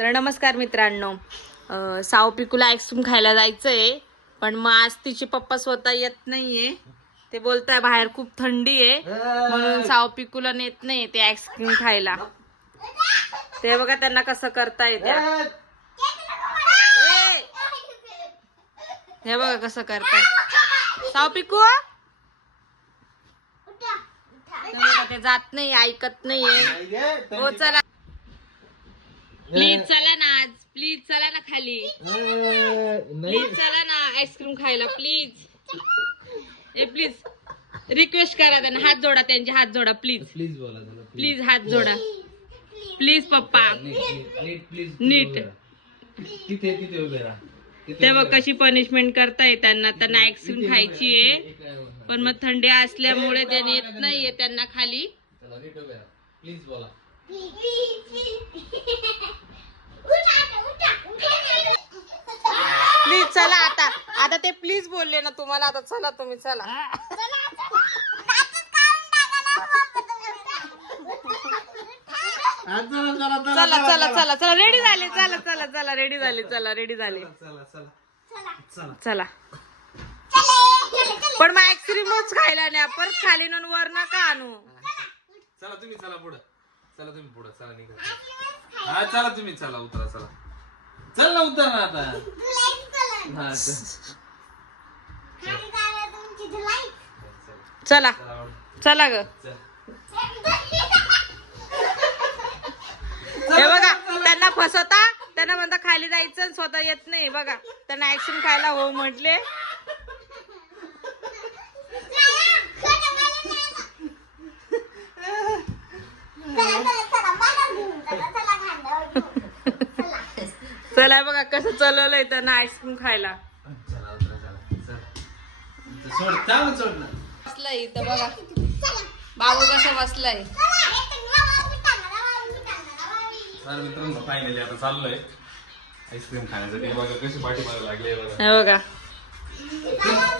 तर नमस्कार मित्रांनो, साव पिकूला आईस्क्रीम खायला जायचंय, पण मग आज तिचे पप्पा स्वतः येत नाहीये. ते बोलताय बाहेर खूप थंडी आहे म्हणून साव पिकूला नेत नाही ते आईस्क्रीम खायला. ते बघा त्यांना कसं करताय त्या. हे बघा कसं करताय साव पिकू. ते जात नाही, ऐकत नाहीये. हो चला प्लीज, चला ना आज, प्लीज चला ना खाली, प्लीज चला ना आईस्क्रीम खायला प्लीज. ए प्लीज रिक्वेस्ट करा त्यांना, हात जोडा, त्यांचे हात जोडा प्लीज. प्लीज बोला, प्लीज हात जोडा प्लीज पप्पा. नीट तिथे तिथे उभे राहा. तेव्हा कशी पनिशमेंट करताय त्यांना. त्यांना आईस्क्रीम खायची आहे पण मग थंडी असल्यामुळे त्याने येत नाहीये त्यांना खाली. प्लीज बोला. प्लीज चला आता. आता ते प्लीज बोलले ना तुम्हाला, आता चला तुम्ही चला. चला चला चला चला रेडी झाले. चला चला चला रेडी झाले. चला रेडी झाले. चला पण मग आईस्क्रीमच खायला नाही, परत खाली न वर नका आणू. चला तुम्ही, चला पुढे, चला तुम्ही पुढे, चला निघा. हा चला तुम्ही, चला उतरा, चला चल ना, उतर ना आता. हा चला चला ग. हे बघा त्यांना फसवता, त्यांना म्हणता खाली जायचं, स्वतः येत नाही. बघा त्यांना आईस्क्रीम खायला हो म्हटले. चला बघा कसं चालवलंय त्यांना आईस्क्रीम खायला. बसलाय इथं बघा बाबू कसं बसलाय. मित्रांनो फायनली आता चाललोय आईस्क्रीम खाण्यासाठी. बघा कशी पाठी मारायला लागली बघा. हे बघा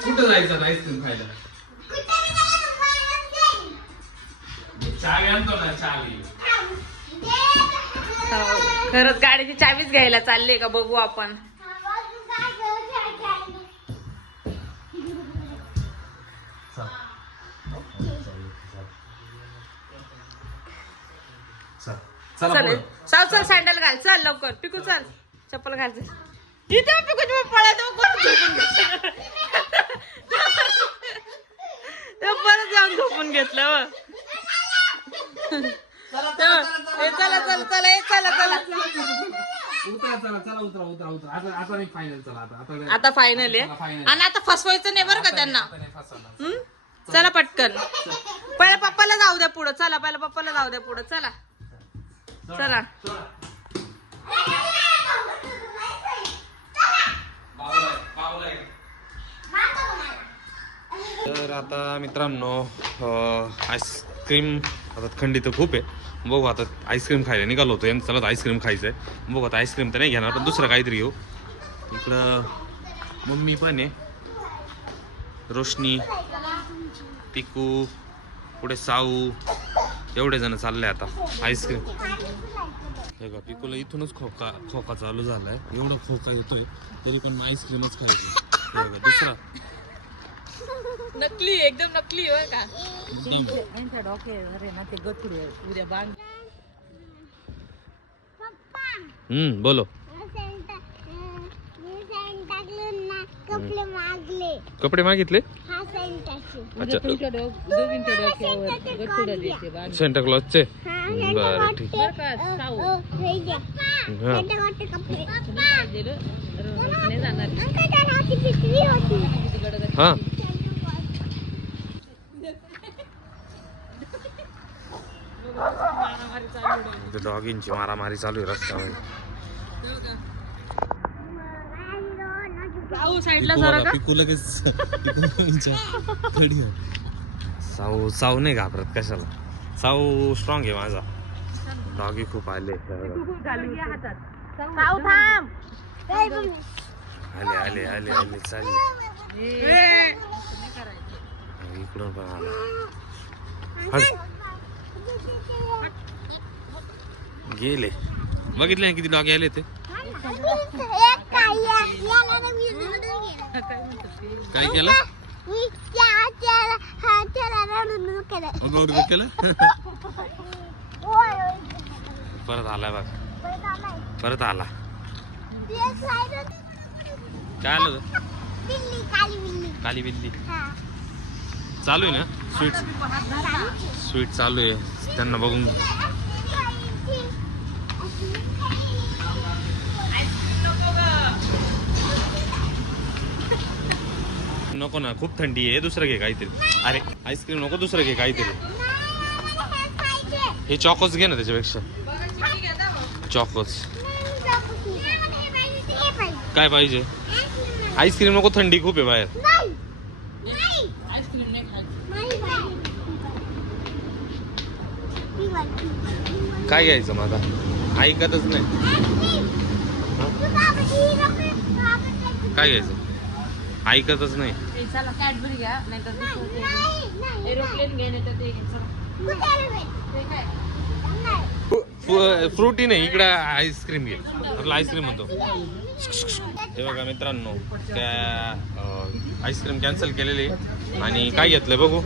कुठं जायचं आईस्क्रीम खायला. चावी आणतो ना, चावी. खरंच गाडीची चावीच घ्यायला चालले का बघू आपण. चल चल चल सँडल घाल, चल लवकर. पिकू चल चप्पल घाल. इथे पिकू पळत परत जाऊन झोपून घेतलं. चला चला चला चला चला उतरा, चला चला उतरा उतरा उतरा. आता नाही फायनल. चला आता आता फायनल आहे. आणि आता फसवायचं नाही बरं का त्यांना. चला पटकन. पहिला पप्पाला जाऊ द्या पुढं. चला पहिला पप्पाला जाऊ द्या पुढं. चला चला. तर आता मित्रांनो आईस्क्रीम आता थंडी तर खूप आहे. बघू आता आईस्क्रीम खायला निघालो होतो. यांचं चला आईस्क्रीम खायचंय. बघू आता आईस्क्रीम तर नाही घेणार पण दुसरं काहीतरी घेऊ. इकडं मम्मी पण आहे, रोशनी, पिकू, पुढे साऊ, एवढे जण चालले आता आईस्क्रीम. हे का पिकूला इथूनच खोका चालू झालाय. एवढा खोका येतोय तरी पण आईस्क्रीमच खायची. दुसरा नकली, एकदम नकली आहे का. बोलो. कपडे मागितले. अच्छा सेंटा क्लॉजचे. बरं ठीक. हा डॉगींची मारामारी चालू आहे रस्त्यावर. साईडला जरा का. पिकू लगेच साऊ साऊ नाही घाबरत कशाला. साऊ स्ट्रॉंग आहे माझा. डॉगी खूप आले. आले आले आले आले चालले. इकडून पण आला. गेले बघितले ना किती डॉगी आले ते काय केलं केलं परत आला बघ परत आला काय आलं काली बिल्ली चालू आहे ना स्वीट चालू आहे त्यांना बघून नको ना खूप थंडी आहे दुसरं घे काहीतरी अरे आईस्क्रीम नको दुसरं घे काहीतरी हे चॉकोस घे ना त्याच्यापेक्षा चॉकोस काय पाहिजे आईस्क्रीम नको थंडी खूप आहे बाहेर काय घ्यायचं मग आता ऐकतच नाही काय घ्यायचं ऐकतच नाही चला कॅडबरी घ्या नाहीतर एरोप्लेन घे नाही तर ते फ्रुटी नाही इकडं आईस्क्रीम घे आपलं आईस्क्रीम म्हणतो हे बघा मित्रांनो त्या आईस्क्रीम कॅन्सल केलेली आणि काय घेतलंय बघू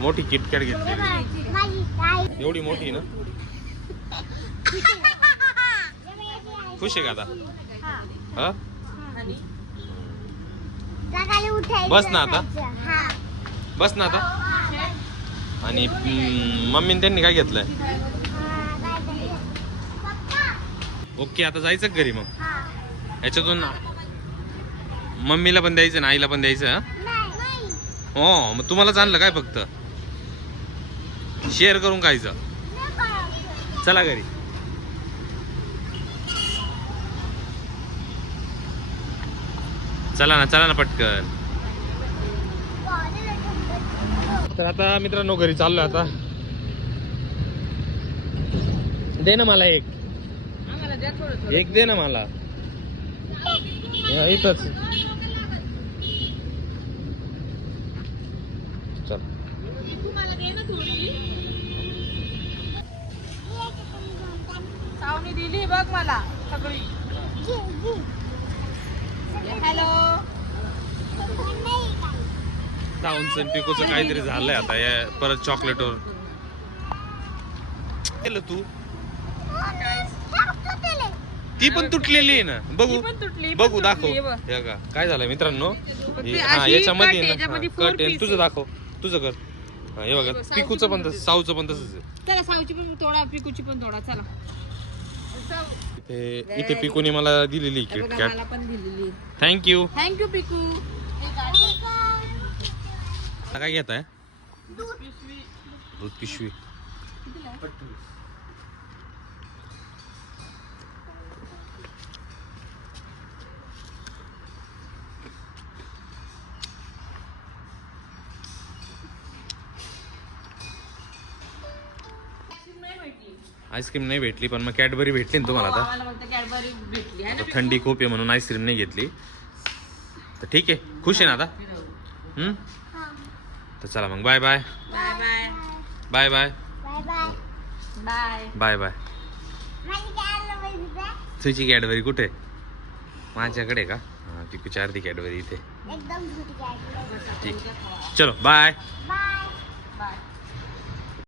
मोठी किटकॅट घेतली एवढी मोठी ना खुश आहे का आता हा बस ना आता बस ना आता आणि मम्मीने त्यांनी काय घेतलंय ओके आता जायचं घरी मग याच्यातून मम्मीला पण द्यायचं ना आईला पण द्यायचं हो मग तुम्हालाच आणलं काय फक्त शेअर करून खायचं चला घरी चला ना पटकन तर आता मित्रांनो घरी चाललो आता दे ना मला एक दे ना मला इथंच चल सावनी दिली बघ मला सगळी हॅलो साऊंडचं पिकोचं काहीतरी झालंय आता या परत चॉकलेटवर केलं तू ती पण तुटलेली आहे ना बघू दाखव हे का काय झालंय मित्रांनो याच्यामध्ये कट आहे तुझं दाखव तुझं कर हे बघा पिकूचं पण तसं साऊचं पण तसंच आहे चला साऊची पण तोडा पिकूची पण तोडा चला इथे पिकूने मला दिलेली किटकॅट मला पण दिलेली थँक्यू पिकू काय घेत आहे दूध पिशवी आईस्क्रीम नाही भेटली पण मग कॅडबरी भेटली ना तुम्हाला आता थंडी खूप आहे म्हणून आईस्क्रीम नाही घेतली तर ठीक आहे खुश आहे ना आता तर चला मग bye bye bye bye bye bye तुझी कॅडबरी कुठे माझ्याकडे का हा पिकूची अर्धी कॅडबरी इथे ठीक चलो बाय बाय.